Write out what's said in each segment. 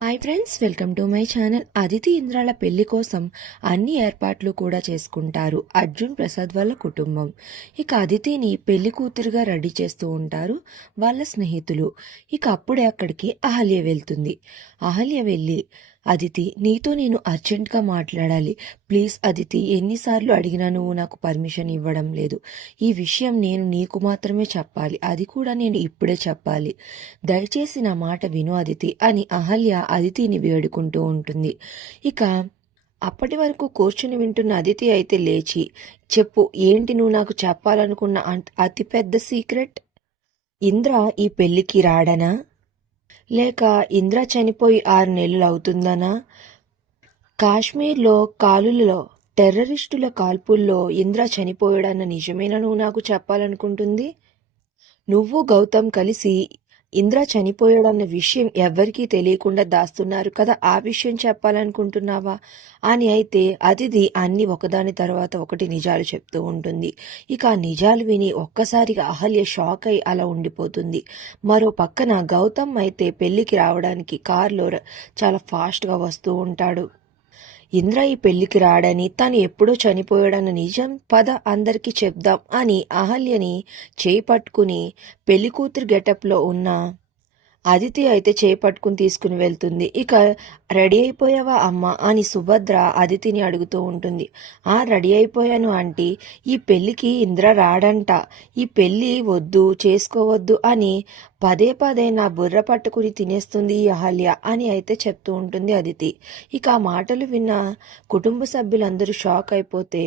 Hi friends, welcome to my channel. Aditi ఇంద్రాల పెళ్లి కోసం అన్ని ఏర్పాట్లు కూడా చేసుకుంటారు అర్జున్ ప్రసాద్ వాళ్ళ కుటుంబం. ఇక అదితిని పెళ్లి కూతురుగా రెడీ చేస్తూ ఉంటారు వాళ్ళ స్నేహితులు. ఇక అప్పుడే అక్కడికి అహల్య వెళ్తుంది. అహల్య వెళ్ళి, అదితి, నీతో నేను అర్జెంట్గా మాట్లాడాలి. ప్లీజ్ అదితి, ఎన్నిసార్లు అడిగినా నువ్వు నాకు పర్మిషన్ ఇవ్వడం లేదు. ఈ విషయం నేను నీకు మాత్రమే చెప్పాలి, అది కూడా నేను ఇప్పుడే చెప్పాలి. దయచేసి నా మాట విను అదితి అని అహల్య అదితిని వేడుకుంటూ ఉంటుంది. ఇక అప్పటి వరకు కూర్చుని వింటున్న అదితి అయితే లేచి, చెప్పు, ఏంటి నువ్వు నాకు చెప్పాలనుకున్న అతిపెద్ద సీక్రెట్? ఇంద్ర ఈ పెళ్లికి రాడనా, లేక ఇంద్ర చనిపోయి 6 నెలలు అవుతుందనా? కాశ్మీర్లో కాలులలో టెర్రరిస్టుల కాల్పుల్లో ఇంద్ర చనిపోయాడన్న నిజమేనా నువ్వు నాకు చెప్పాలనుకుంటుంది? నువ్వు గౌతమ్ కలిసి ఇంద్ర చనిపోయాడన్న విషయం ఎవ్వరికీ తెలియకుండా దాస్తున్నారు కదా, ఆ విషయం చెప్పాలనుకుంటున్నావా అని అయితే అతిథి అన్ని ఒకదాని తర్వాత ఒకటి నిజాలు చెప్తూ ఉంటుంది. ఇక ఆ నిజాలు విని ఒక్కసారిగా అహల్య షాక్ అయి అలా ఉండిపోతుంది. మరో పక్కన గౌతమ్ అయితే పెళ్లికి రావడానికి కారులో చాలా ఫాస్ట్గా వస్తూ ఉంటాడు. ఇంద్ర ఈ పెళ్లికి రాడని, తను ఎప్పుడో చనిపోయాడన్న నిజం పద అందరికీ చెప్దాం అని అహల్యని చేయి పట్టుకుని పెళ్లికూతురు గెటప్లో ఉన్న అదితి అయితే చేపట్టుకుని తీసుకుని వెళ్తుంది. ఇక రెడీ అయిపోయావా అమ్మా అని సుభద్ర అదితిని అడుగుతూ ఉంటుంది. రెడీ అయిపోయాను ఆంటీ, ఈ పెళ్లికి ఇంద్ర రాడంట, ఈ పెళ్లి వద్దు, చేసుకోవద్దు అని పదే పదే నా బుర్ర పట్టుకుని తినేస్తుంది ఈ అహల్య అని అయితే చెప్తూ ఉంటుంది అదితి. ఇక ఆ మాటలు విన్న కుటుంబ సభ్యులందరూ షాక్ అయిపోతే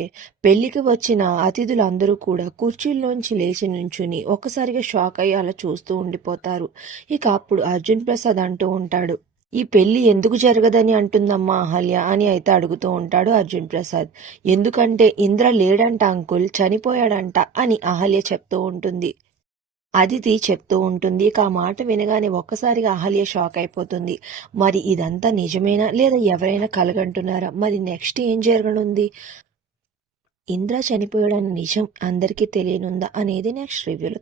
పెళ్లికి వచ్చిన అతిథులందరూ కూడా కుర్చీల్లోంచి లేచి నుంచుని ఒక్కసారిగా షాక్ అయ్యి అలా చూస్తూ ఉండిపోతారు. ఇక అప్పుడు అర్జున్ ప్రసాద్ అంటూ ఉంటాడు, ఈ పెళ్లి ఎందుకు జరగదని అంటుందమ్మా అహల్య అని అయితే అడుగుతూ ఉంటాడు అర్జున్ ప్రసాద్. ఎందుకంటే ఇంద్ర లేడంట అంకుల్, చనిపోయాడంట అని అహల్య చెప్తూ ఉంటుంది. అదితి చెప్తూ ఉంటుంది. ఇక ఆ మాట వినగానే ఒక్కసారిగా అహల్య షాక్ అయిపోతుంది. మరి ఇదంతా నిజమేనా, లేదా ఎవరైనా కలగంటున్నారా? మరి నెక్స్ట్ ఏం జరగనుంది? ఇంద్ర చనిపోయాడన్న నిజం అందరికీ తెలియనుందా అనేది నెక్స్ట్ రివ్యూలో